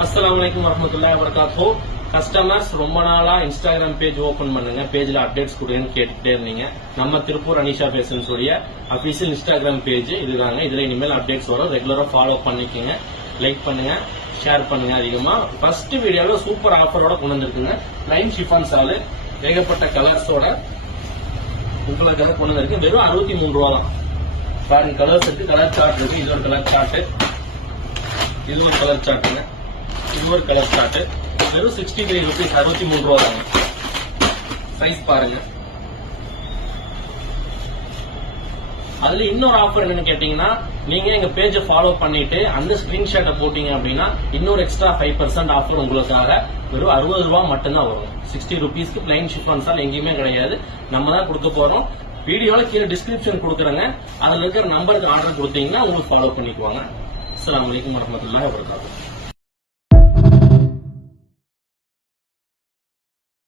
அஸ்ஸலாமுஅலைக்கும் வரஹ்மத்துல்லாஹி வபரகாத்துஹு. கஸ்டமர்ஸ் ரொம்ப நாளா இன்ஸ்டாகிராம் பேஜ் ஓபன் பண்ணுங்க, பேஜ்ல அப்டேட்ஸ் கொடுங்கன்னு கேட்டுட்டே இருந்தீங்க. நம்ம திருப்பூர் அனிஷா ஃபேஷன்ஸ் உடைய அபிஷியல் இன்ஸ்டாகிராம் பேஜ் இதுதாங்க. இதுல இனிமேல் அப்டேட்ஸ் வரும். ரெகுலரா ஃபாலோ பண்ணிக்கோங்க, லைக் பண்ணுங்க, ஷேர் பண்ணுங்க. அதிகமா ஃபர்ஸ்ட் வீடியோல சூப்பர் ஆஃபரோட கொண்டு வந்திருக்குங்க. லைன் ஷிஃபான் சால் ஏகப்பட்ட கலர்ஸோட உங்களுக்கு கொண்டு வந்திருக்கு. வெறும் 63 ரூபா தான். பாருங்க, கலர்ஸ் இருக்கு, கலர் சார்ட் இருக்கு. இது ஒரு கலர் சார்ட், இது ஒரு கலர் சார்ட்டுங்க, இது ஒரு கலர் சார்ட். வெறும் 63 ரூபீஸ், 63 ரூபா தாங்க. சைஸ் பாருங்க. அதுல இன்னொரு ஆஃபர் என்னன்னு கேட்டீங்கன்னா, நீங்க எங்க பேஜை ஃபாலோ பண்ணிட்டு அந்த ஸ்கிரீன்ஷாட்டை போட்டீங்க அப்படின்னா இன்னொரு எக்ஸ்ட்ரா 5% ஆஃபர் உங்களுக்காக வெறும் 60 ரூபா மட்டும்தான் வரும். 60 ரூபீஸ்க்கு பிளைன் ஷிஃபான் சால் எங்கேயுமே கிடையாது, நம்ம தான் கொடுக்க போறோம். வீடியோல கீழே டிஸ்கிரிப்ஷன் கொடுக்குறேங்க, அதுல இருக்கிற நம்பருக்கு ஆர்டர் கொடுத்தீங்கன்னா உங்களுக்கு ஃபாலோ பண்ணிக்குவாங்க. அஸ்ஸலாமு அலைக்கும் வரஹ்மத்துல்லாஹி வபரகாத்துஹு.